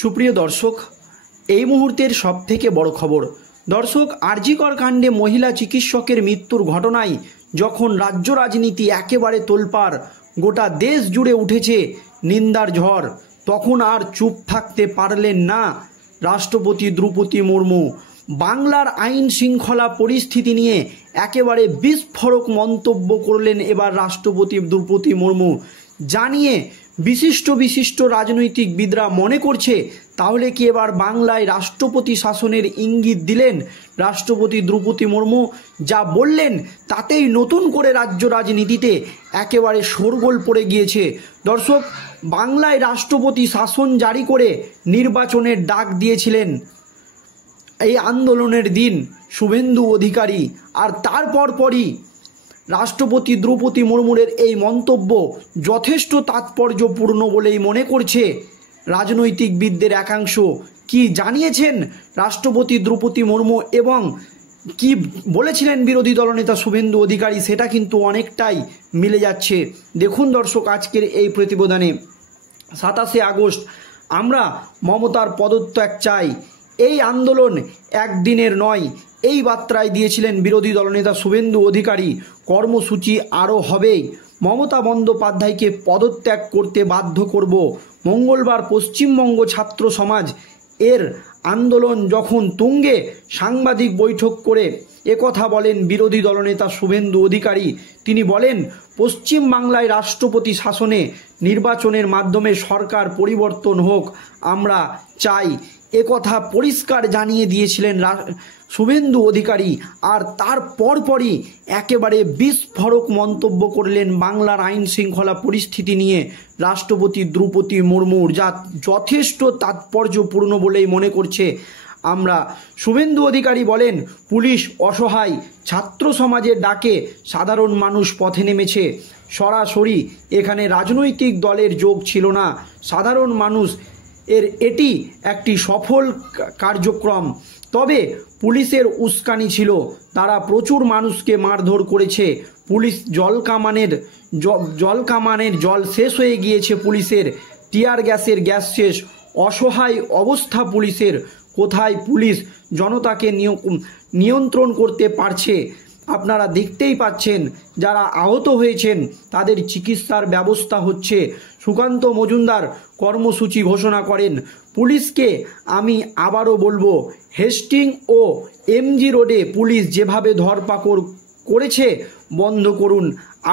সুপ্রিয় দর্শক, এই মুহূর্তের সবথেকে বড় খবর। দর্শক, আরজি কর কাণ্ডে মহিলা চিকিৎসকের মৃত্যুর ঘটনায় যখন রাজ্য রাজনীতি একেবারে তোলপাড়, গোটা দেশ জুড়ে উঠেছে নিন্দার ঝড়, তখন আর চুপ থাকতে পারলেন না রাষ্ট্রপতি দ্রৌপদী মুর্মু। বাংলার আইন শৃঙ্খলা পরিস্থিতি নিয়ে একেবারে বিস্ফোরক মন্তব্য করলেন এবার রাষ্ট্রপতি দ্রৌপদী মুর্মু। জানিয়ে বিশিষ্ট রাজনৈতিকবিদরা মনে করছে, তাহলে কি এবার বাংলায় রাষ্ট্রপতি শাসনের ইঙ্গিত দিলেন রাষ্ট্রপতি দ্রৌপদী মুর্মু? যা বললেন তাতেই নতুন করে রাজ্য রাজনীতিতে একেবারে শোরগোল পড়ে গিয়েছে। দর্শক, বাংলায় রাষ্ট্রপতি শাসন জারি করে নির্বাচনের ডাক দিয়েছিলেন এই আন্দোলনের দিন শুভেন্দু অধিকারী, আর তারপর পরই রাষ্ট্রপতি দ্রৌপদী মুর্মুর এই মন্তব্য যথেষ্ট তাৎপর্যপূর্ণ বলেই মনে করছে রাজনৈতিকবিদদের একাংশ। কি জানিয়েছেন রাষ্ট্রপতি দ্রৌপদী মুর্মু এবং কি বলেছিলেন বিরোধী দলনেতা শুভেন্দু অধিকারী, সেটা কিন্তু অনেকটাই মিলে যাচ্ছে। দেখুন দর্শক, আজকের এই প্রতিবেদনে 27শে আগস্ট আমরা মমতার পদত্যাগ চাই, এই আন্দোলন একদিনের নয়, এই বার্তায় দিয়েছিলেন বিরোধী দলনেতা শুভেন্দু অধিকারী। কর্মসূচি আরও হবেই, মমতা বন্দ্যোপাধ্যায়কে পদত্যাগ করতে বাধ্য করব। মঙ্গলবার পশ্চিমবঙ্গ ছাত্র সমাজ এর আন্দোলন যখন তুঙ্গে, সাংবাদিক বৈঠক করে একথা বলেন বিরোধী দলনেতা শুভেন্দু অধিকারী। তিনি বলেন, পশ্চিম বাংলায় রাষ্ট্রপতি শাসনে নির্বাচনের মাধ্যমে সরকার পরিবর্তন হোক, আমরা চাই, একথা পরিষ্কার জানিয়ে দিয়েছিলেন শুভেন্দু অধিকারী। আর তার পরপরই একেবারে বিস্ফোরক মন্তব্য করলেন বাংলার আইন শৃঙ্খলা পরিস্থিতি নিয়ে রাষ্ট্রপতি দ্রৌপদী মুর্মুর, যা যথেষ্ট তাৎপর্যপূর্ণ বলেই মনে করছে আমরা। শুভেন্দু অধিকারী বলেন, পুলিশ অসহায়, ছাত্র সমাজের ডাকে সাধারণ মানুষ পথে নেমেছে, সরাসরি এখানে রাজনৈতিক দলের যোগ ছিল না, সাধারণ মানুষ এটি একটি সফল কার্যক্রম। তবে পুলিশের উস্কানি ছিল, তারা প্রচুর মানুষকে মারধর করেছে, পুলিশ জলকামানের জল শেষ হয়ে গিয়েছে, পুলিশের টিয়ার গ্যাসের গ্যাস শেষ, অসহায় অবস্থা পুলিশের, কোথায় পুলিশ জনতাকে নিয়ন্ত্রণ করতে পারছে? আপনারা দেখতেই পাচ্ছেন, যারা আহত হয়েছেন তাদের চিকিৎসার ব্যবস্থা হচ্ছে। সুকান্ত মজুমদার কর্মসূচি ঘোষণা করেন। পুলিশকে আমি আবারও বলবো, হেস্টিং ও এমজি রোডে পুলিশ যেভাবে ধরপাকড় করেছে বন্ধ করুন,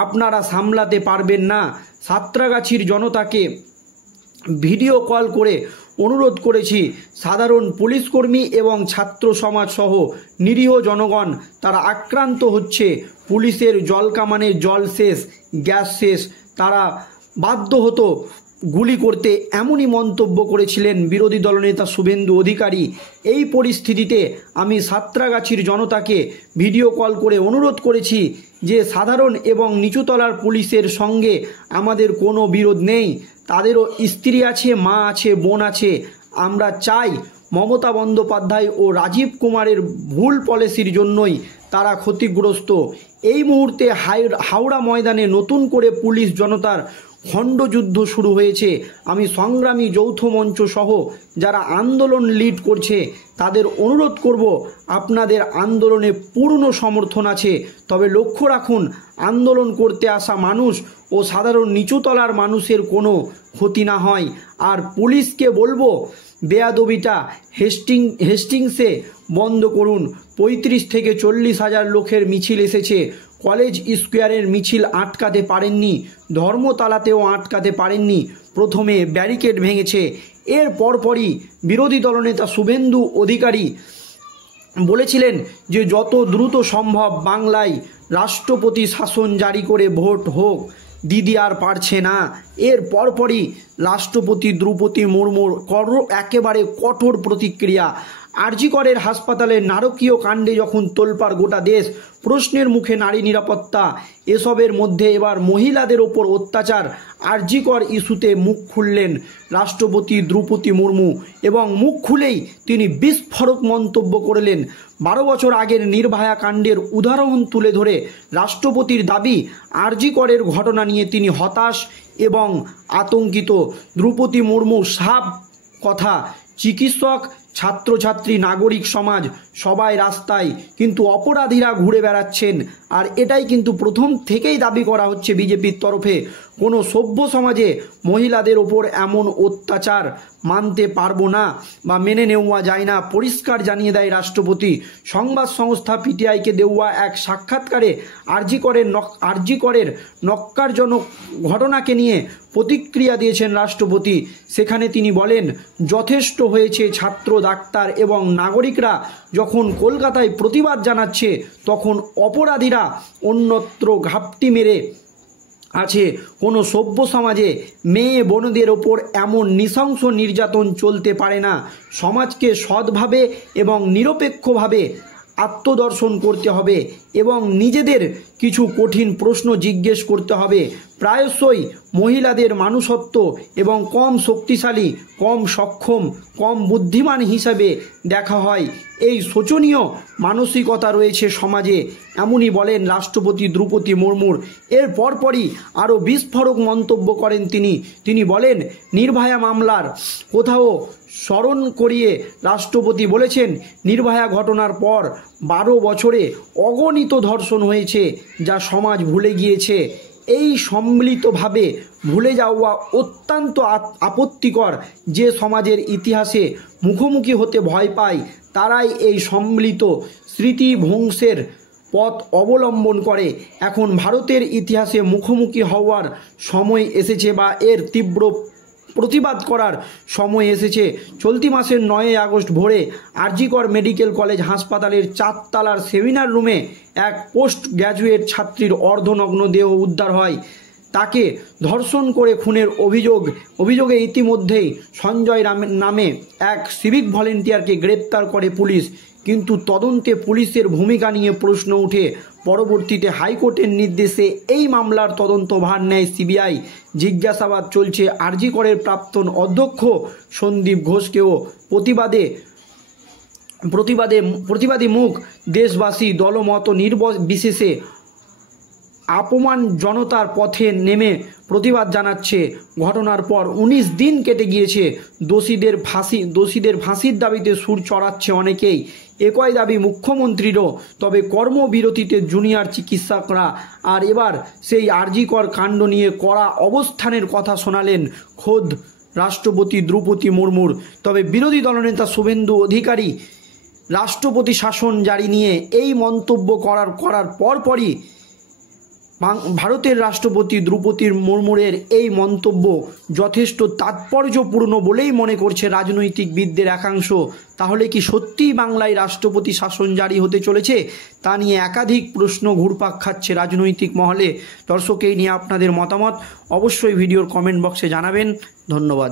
আপনারা সামলাতে পারবেন না। সাঁতরাগাছির জনতাকে ভিডিও কল করে অনুরোধ করেছি, সাধারণ পুলিশকর্মী এবং ছাত্র সমাজ সহ নিরীহ জনগণ তারা আক্রান্ত হচ্ছে, পুলিশের জলকামানের জল শেষ, গ্যাস শেষ, তারা বাধ্য হতো গুলি করতে, এমনই মন্তব্য করেছিলেন বিরোধী দলনেতা শুভেন্দু অধিকারী। এই পরিস্থিতিতে আমি সাঁতরাগাছির জনতাকে ভিডিও কল করে অনুরোধ করেছি যে সাধারণ এবং নিচুতলার পুলিশের সঙ্গে আমাদের কোনো বিরোধ নেই, তাদেরও স্ত্রী আছে, মা আছে, বোন আছে। আমরা চাই মমতা বন্দ্যোপাধ্যায় ও রাজীব কুমারের ভুল পলিসির জন্যই তারা ক্ষতিগ্রস্ত। এই মুহূর্তে হাওড়া ময়দানে নতুন করে পুলিশ জনতার খণ্ডযুদ্ধ শুরু হয়েছে। আমি সংগ্রামী যৌথ মঞ্চ সহ যারা আন্দোলন লিড করছে তাদের অনুরোধ করব, আপনাদের আন্দোলনে পূর্ণ সমর্থন আছে, তবে লক্ষ্য রাখুন আন্দোলন করতে আসা মানুষ ও সাধারণ নিচুতলার মানুষের কোনো ক্ষতি না হয়। আর পুলিশকে বলবো, বেয়াদবিটা হেস্টিংসে বন্ধ করুন। 35 থেকে 40 হাজার লোকের মিছিল এসেছে, কলেজ স্কোয়ারের মিছিল আটকাতে পারেননি, ধর্মতলাতেও আটকাতে পারেননি, প্রথমে ব্যারিকেড ভেঙেছে। এর পরপরই বিরোধী দলনেতা শুভেন্দু অধিকারী বলেছিলেন যে যত দ্রুত সম্ভব বাংলায় রাষ্ট্রপতি শাসন জারি করে ভোট হোক, দিদি আর পারছে না। এর পরপরই রাষ্ট্রপতি দ্রৌপদী মুর্মুর একেবারে কঠোর প্রতিক্রিয়া। আরজি করের হাসপাতালের নারকীয় কাণ্ডে যখন তোলপাড় গোটা দেশ, প্রশ্নের মুখে নারী নিরাপত্তা, এসবের মধ্যে এবার মহিলাদের ওপর অত্যাচার, আরজি কর ইস্যুতে মুখ খুললেন রাষ্ট্রপতি দ্রৌপদী মুর্মু এবং মুখ খুলেই তিনি বিস্ফোরক মন্তব্য করলেন। 12 বছর আগের নির্ভয়া কাণ্ডের উদাহরণ তুলে ধরে রাষ্ট্রপতির দাবি, আরজি করের ঘটনা নিয়ে তিনি হতাশ এবং আতঙ্কিত। দ্রৌপদী মুর্মু সাফ কথা। চিকিৎসক, ছাত্রছাত্রী, নাগরিক সমাজ সবাই রাস্তায়, কিন্তু অপরাধীরা ঘুরে বেড়াচ্ছেন। আর এটাই কিন্তু প্রথম থেকেই দাবি করা হচ্ছে বিজেপির তরফে। কোনো সভ্য সমাজে মহিলাদের ওপর এমন অত্যাচার মানতে পারবো না বা মেনে নেওয়া যায় না, পরিষ্কার জানিয়ে দেয় রাষ্ট্রপতি। সংবাদ সংস্থা পিটিআইকে দেওয়া এক সাক্ষাৎকারে আরজিকরের নক্কারজনক ঘটনাকে নিয়ে প্রতিক্রিয়া দিয়েছেন রাষ্ট্রপতি। সেখানে তিনি বলেন, যথেষ্ট হয়েছে। ছাত্র, ডাক্তার এবং নাগরিকরা যখন কলকাতায় প্রতিবাদ জানাচ্ছে, তখন অপরাধীরা অন্যত্র ঘাপটি মেরে আছে। কোনো সভ্য সমাজে মেয়ে বোনদের ওপর এমন নৃশংস নির্যাতন চলতে পারে না। সমাজকে সৎভাবে এবং নিরপেক্ষভাবে আত্মদর্শন করতে হবে এবং নিজেদের কিছু কঠিন প্রশ্ন জিজ্ঞেস করতে হবে। প্রায়শই মহিলাদের মানুষত্ব এবং কম শক্তিশালী, কম সক্ষম, কম বুদ্ধিমান হিসাবে দেখা হয়। এই শোচনীয় মানসিকতা রয়েছে সমাজে, এমনই বলেন রাষ্ট্রপতি দ্রৌপদী মুর্মুর। এর পরপরই আরও বিস্ফোরক মন্তব্য করেন তিনি বলেন, নির্ভয়া মামলার কোথাও স্মরণ করিয়ে রাষ্ট্রপতি বলেছেন, নির্ভয়া ঘটনার পর 12 বছরে অগণিত ধর্ষণ হয়েছে, যা সমাজ ভুলে গিয়েছে। এই সম্মিলিতভাবে ভুলে যাওয়া অত্যন্ত আপত্তিকর। যে সমাজের ইতিহাসে মুখোমুখি হতে ভয় পায়, তারাই এই সম্মিলিত স্মৃতিভ্রংশের পথ অবলম্বন করে। এখন ভারতের ইতিহাসে মুখোমুখি হওয়ার সময় এসেছে বা এর তীব্র প্রতিবাদ করার সময় এসেছে। চলতি মাসের 9 আগস্ট ভোরে আরজিকর মেডিকেল কলেজ হাসপাতালের 4 তলার সেমিনার রুমে এক পোস্ট গ্র্যাজুয়েট ছাত্রীর অর্ধনগ্ন দেহ উদ্ধার হয়। তাকে ধর্ষণ করে খুনের অভিযোগে ইতিমধ্যেই সঞ্জয় নামে এক সিভিক ভলেন্টিয়ারকে গ্রেপ্তার করে পুলিশ। কিন্তু তদন্তে পুলিশের ভূমিকা নিয়ে প্রশ্ন উঠে। পরবর্তীতে হাইকোর্টের নির্দেশে এই মামলার তদন্ত ভার নেয় সিবিআই। জিজ্ঞাসাবাদ চলছে আরজিকরের প্রাক্তন অধ্যক্ষ সন্দীপ ঘোষকেও। প্রতিবাদী মুখ দেশবাসী দলমত নির্বিশেষে আপমান জনতার পথে নেমে প্রতিবাদ জানাচ্ছে। ঘটনার পর 19 দিন কেটে গিয়েছে। দোষীদের ফাঁসির দাবিতে সুর চড়াচ্ছে অনেকেই। একই দাবি মুখ্যমন্ত্রীরও। তবে কর্মবিরতিতে জুনিয়র চিকিৎসকরা। আর এবার সেই আরজিকর কাণ্ড নিয়ে কড়া অবস্থানের কথা শোনালেন খোদ রাষ্ট্রপতি দ্রৌপদী মুর্মুর। তবে বিরোধী দলনেতা শুভেন্দু অধিকারী রাষ্ট্রপতি শাসন জারি নিয়ে এই মন্তব্য করার পরপরই ভারতের রাষ্ট্রপতি দ্রৌপদী মুর্মুরের এই মন্তব্য যথেষ্ট তাৎপর্যপূর্ণ বলেই মনে করছে রাজনৈতিকবিদদের একাংশ। তাহলে কি সত্যিই বাংলায় রাষ্ট্রপতি শাসন জারি হতে চলেছে? তা নিয়ে একাধিক প্রশ্ন ঘুরপাক খাচ্ছে রাজনৈতিক মহলে। দর্শক, এই নিয়ে আপনাদের মতামত অবশ্যই ভিডিওর কমেন্ট বক্সে জানাবেন। ধন্যবাদ।